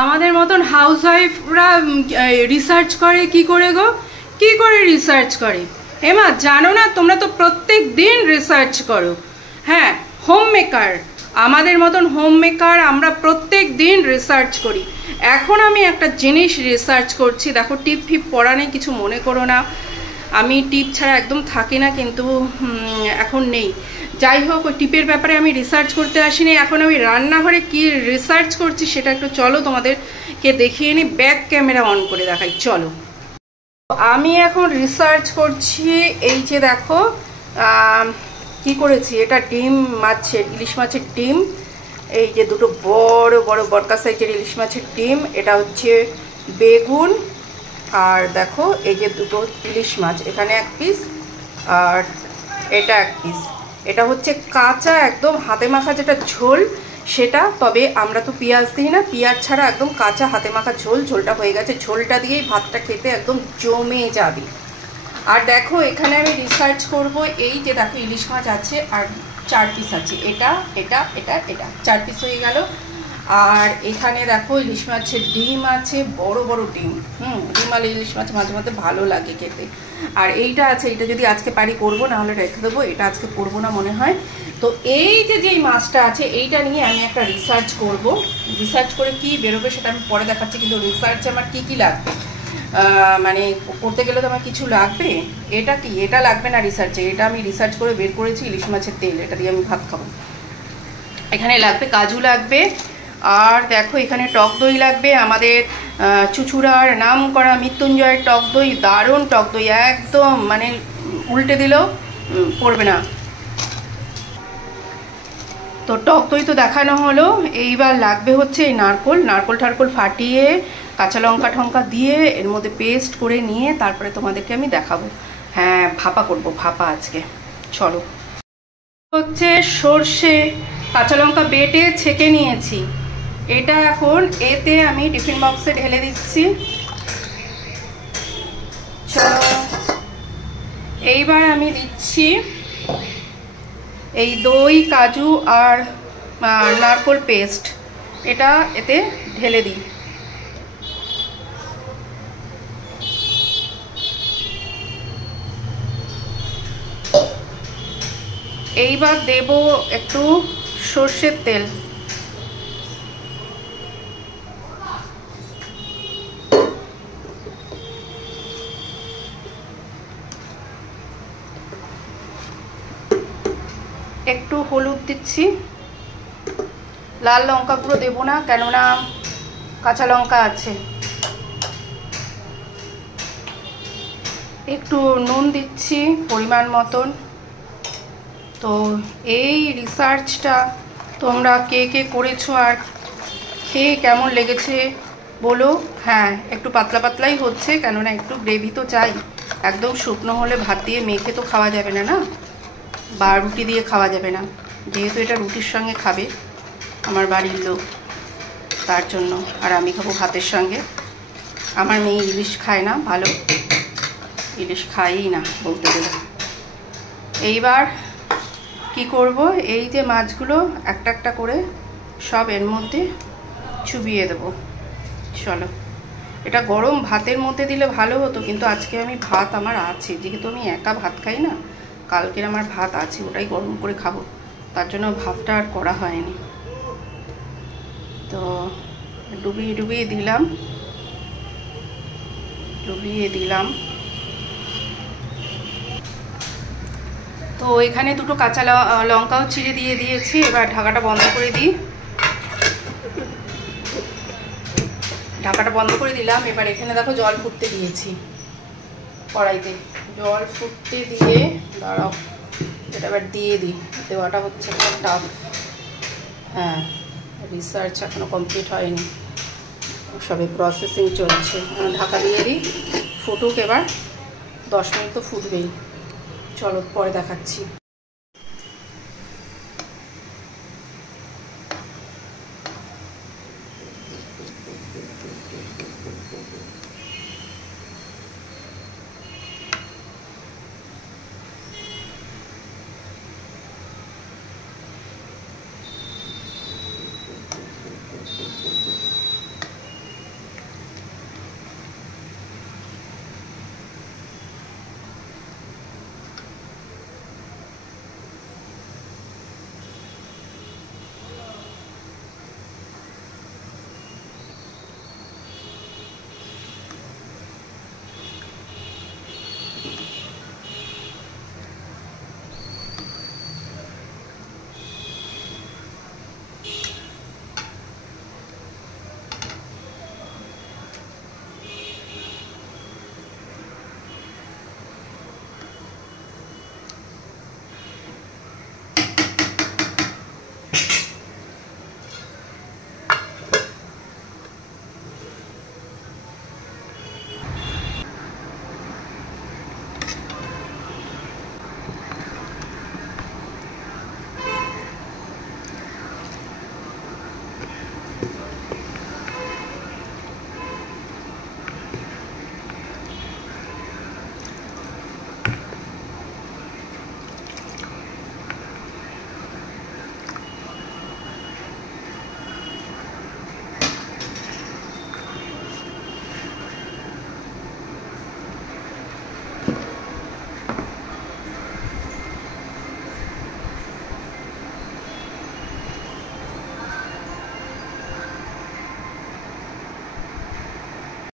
আমাদের মতন হাউসওয়াইফরা রিসার্চ করে কি করে গো, কি করে রিসার্চ করে? এমা জানো না, তোমরা তো প্রত্যেক দিন রিসার্চ করো। হ্যাঁ, হোম মেকার, আমাদের মতন হোম মেকার আমরা প্রত্যেক দিন রিসার্চ করি। এখন আমি একটা জিনিস রিসার্চ করছি, দেখো টিপ ফিপ পড়া নেই, কিছু মনে করো না, আমি টিপ ছাড়া একদম থাকি না, কিন্তু এখন নেই। যাই হোক, ওই টিপের ব্যাপারে আমি রিসার্চ করতে আসিনি। এখন আমি রান্নাঘরে কি রিসার্চ করছি সেটা একটু চলো তোমাদেরকে দেখিয়ে নিই, ব্যাক ক্যামেরা অন করে দেখাই, চলো। আমি এখন রিসার্চ করছি, এই যে দেখো কি করেছি, এটা ডিম মাছের, ইলিশ মাছের ডিম, এই যে দুটো বড় বড় বড়কা সাইজের ইলিশ মাছের ডিম, এটা হচ্ছে বেগুন, আর দেখো এই যে দুটো ইলিশ মাছ, এখানে এক পিস আর এটা এক পিস। এটা হচ্ছে কাঁচা একদম হাতে মাখা যেটা ঝোল সেটা, তবে আমরা তো পেঁয়াজ দিই না, পেঁয়াজ ছাড়া একদম কাঁচা হাতে মাখা ঝোল। ঝোলটা হয়ে গেছে, ঝোলটা দিয়েই ভাতটা খেতে একদম জমে যাবে। আর দেখো এখানে আমি রিসার্চ করব, এই যে দেখো ইলিশ মাছ আছে আর 4 পিস আছে, এটা এটা এটা এটা 4 পিস হয়ে গেল। আর এখানে দেখো ইলিশ মাছের ডিম আছে, বড় বড় ডিম, ডিম আর ইলিশ মাছ মাঝে মাঝে ভালো লাগে খেতে। আর এইটা আছে, এইটা যদি আজকে পারি করবো, না হলে রেখে দেবো, এটা আজকে করবো না মনে হয়। তো এই যে যেই মাছটা আছে এইটা নিয়ে আমি একটা রিসার্চ করব। রিসার্চ করে কি বেরোবে সেটা আমি পরে দেখাচ্ছি, কিন্তু রিসার্চে আমার কি কি লাগবে, মানে করতে গেলে তো আমার কিছু লাগবে। এটা কি, এটা লাগবে না রিসার্চে, এটা আমি রিসার্চ করে বের করেছি ইলিশ মাছের তেল, এটা দিয়ে আমি ভাত খাবো। এখানে লাগবে কাজু লাগবে, আর দেখো এখানে টক দই লাগবে, আমাদের চুচুড়ার নাম করা মৃত্যুঞ্জয়ের টক দই, দারুণ টক দই, একদম মানে উল্টে দিলেও পড়বে না। তো টক দই তো দেখানো হলো, এইবার লাগবে হচ্ছে এই নারকোল ঠারকোল ফাটিয়ে কাঁচা লঙ্কা ঠঙ্কা দিয়ে এর মধ্যে পেস্ট করে নিয়ে তারপরে তোমাদেরকে আমি দেখাবো। হ্যাঁ, ভাপা করব, ভাপা আজকে, চলো। হচ্ছে সর্ষে কাঁচা লঙ্কা বেটে ছেঁকে নিয়েছি, এটা এখন এতে আমি টিফিন বক্সে ঢেলে দিচ্ছি। চলো, এইবার আমি দিচ্ছি এই দই, কাজু আর নারকোল পেস্ট, এটা এতে ঢেলে দিই। এইবার দেব একটু সর্ষের তেল, একটু হলুদ দিচ্ছি, লাল লঙ্কা গুঁড়ো দেবো না কেননা কাঁচা লঙ্কা আছে, একটু নুন দিচ্ছি পরিমাণ মতন। তো এই রিসার্চটা তোমরা কে কে করেছো আর খেয়ে কেমন লেগেছে বলো। হ্যাঁ, একটু পাতলা পাতলাই হচ্ছে, কেননা একটু গ্রেভি তো চাই, একদম শুকনো হলে ভাত দিয়ে মেখে তো খাওয়া যাবে না, না বা রুটি দিয়ে খাওয়া যাবে না, যেহেতু এটা রুটির সঙ্গে খাবে আমার বাড়ির লোক, তার জন্য। আর আমি খাবো ভাতের সঙ্গে। আমার মেয়ে ইলিশ খায় না, ভালো ইলিশ খায়ই না বলতে গেলে। এইবার কি করব, এই যে মাছগুলো একটা একটা করে সব এর মধ্যে চুবিয়ে দেবো। চলো, এটা গরম ভাতের মধ্যে দিলে ভালো হতো, কিন্তু আজকে আমি ভাত আমার আছে, যেহেতু আমি একা ভাত খাই না, কালকের আমার ভাত আছে, ওটাই গরম করে খাবো, তার জন্য ভাতটা আর করা হয়নি। তো ডুবিয়ে ডুবিয়ে দিলাম। তো এখানে দুটো কাঁচা লঙ্কাও চিড়ে দিয়ে দিয়েছি। এবার ঢাকাটা বন্ধ করে দিই, ঢাকাটা বন্ধ করে দিলাম। এবার এখানে দেখো জল ফুটতে দিয়েছি, কড়াইতে জল ফুটতে দিয়ে, দাঁড়াও এটা এবার দিয়ে দিই, দেওয়াটা হচ্ছে একটা টাফ। হ্যাঁ, রিসার্চ এখনো কমপ্লিট হয়নি, সবে প্রসেসিং চলছে। ঢাকা দিয়ে দিই, ফুটুক এবার, 10 মিনিট তো ফুটবেই। চলো পরে দেখাচ্ছি।